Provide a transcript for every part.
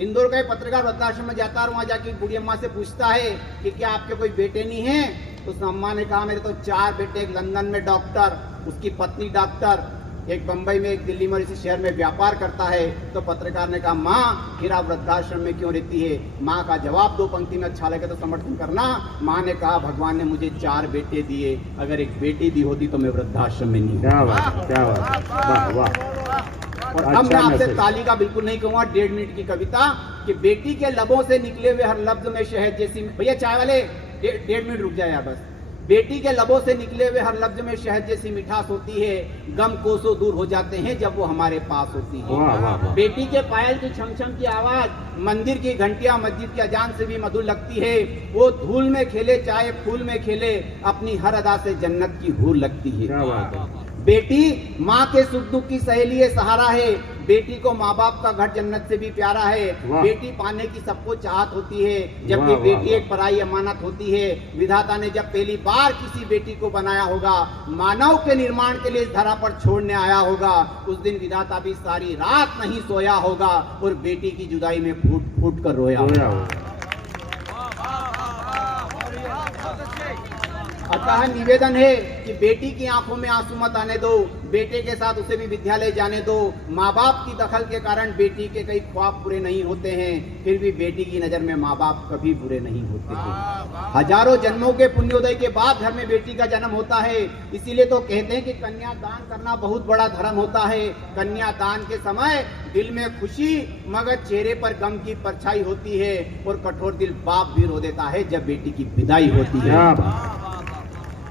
इंदौर का एक पत्रकार वृद्धाश्रम में जाता है और वहां जाके बूढ़ी अम्मा से पूछता है कि क्या आपके कोई बेटे नहीं हैं? तो उस अम्मा ने कहा मेरे तो 4 बेटे, एक लंदन में डॉक्टर, उसकी पत्नी डॉक्टर, एक बंबई में, एक दिल्ली में, इसी शहर में व्यापार करता है। तो पत्रकार ने कहा माँ फिर आप वृद्धाश्रम में क्यों रहती है? माँ का जवाब 2 पंक्ति में अच्छा लगे तो समर्थन करना। माँ ने कहा भगवान ने मुझे 4 बेटे दिए, अगर एक बेटी दी होती तो मैं वृद्धाश्रम में नहीं। क्या बात, क्या बात, वाह वाह। और अब मैं आपसे ताली का बिल्कुल नहीं कहूँगा, 1.5 मिनट की कविता कि बेटी के लबों से निकले हुए हर लफ्ज में शहद जैसी, भैया चाय वाले 1.5 मिनट रुक जाए बस। बेटी के लबों से निकले हुए हर लफ्ज में शहद जैसी मिठास होती है, गम कोसों दूर हो जाते हैं जब वो हमारे पास होती है। बेटी के पायल की छमछम की आवाज, मंदिर की घंटियां मस्जिद के अजान से भी मधुर लगती है। वो धूल में खेले चाहे फूल में खेले, अपनी हर अदा से जन्नत की हूर लगती है। बेटी माँ के सुख दुख की सहेली है, सहारा है। बेटी को माँ बाप का घर जन्नत से भी प्यारा है। बेटी पाने की सबको चाहत होती है, जबकि बेटी एक पराई अमानत होती है। विधाता ने जब पहली बार किसी बेटी को बनाया होगा, मानव के निर्माण के लिए इस धरा पर छोड़ने आया होगा, उस दिन विधाता भी सारी रात नहीं सोया होगा और बेटी की जुदाई में फूट फूट कर रोया होगा। अतः निवेदन है कि बेटी की आंखों में आंसू मत आने दो, बेटे के साथ उसे भी विद्यालय जाने दो। माँ बाप की दखल के कारण बेटी के कई ख्वाब पूरे नहीं होते हैं, फिर भी बेटी की नजर में माँ बाप कभी बुरे नहीं होते हैं। हजारों जन्मों के पुण्योदय के बाद घर में बेटी का जन्म होता है। इसीलिए तो कहते हैं कि कन्या दान करना बहुत बड़ा धर्म होता है। कन्या दान के समय दिल में खुशी मगर चेहरे पर गम की परछाई होती है, और कठोर दिल बाप भी रो देता है जब बेटी की विदाई होती है।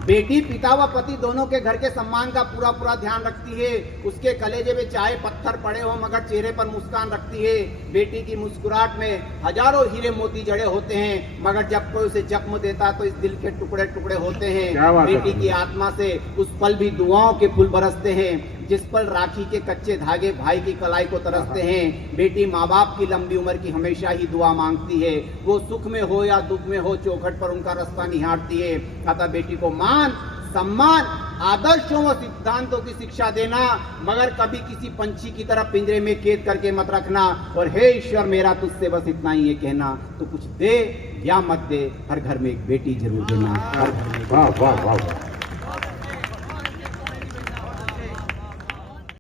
बेटी पिता व पति दोनों के घर के सम्मान का पूरा पूरा ध्यान रखती है। उसके कलेजे में चाहे पत्थर पड़े हो मगर चेहरे पर मुस्कान रखती है। बेटी की मुस्कुराहट में हजारों हीरे मोती जड़े होते हैं, मगर जब कोई उसे जख्म देता तो इस दिल के टुकड़े टुकड़े होते हैं। बेटी की आत्मा से उस पल भी दुआओं के फूल बरसते हैं, जिस पल राखी के कच्चे धागे भाई की कलाई को तरसते हैं। बेटी माँ बाप की लंबी उम्र की हमेशा ही दुआ मांगती है। वो सुख में हो या दुख में हो, चौखट पर उनका रास्ता निहारती है। अतः बेटी को मान, सम्मान, आदर्शों व सिद्धांतों की शिक्षा देना, मगर कभी किसी पंछी की तरह पिंजरे में कैद करके मत रखना। और हे ईश्वर मेरा तुझसे बस इतना ही है कहना, तो कुछ दे या मत दे, हर घर में एक बेटी जरूर देना। वाह वाह वाह।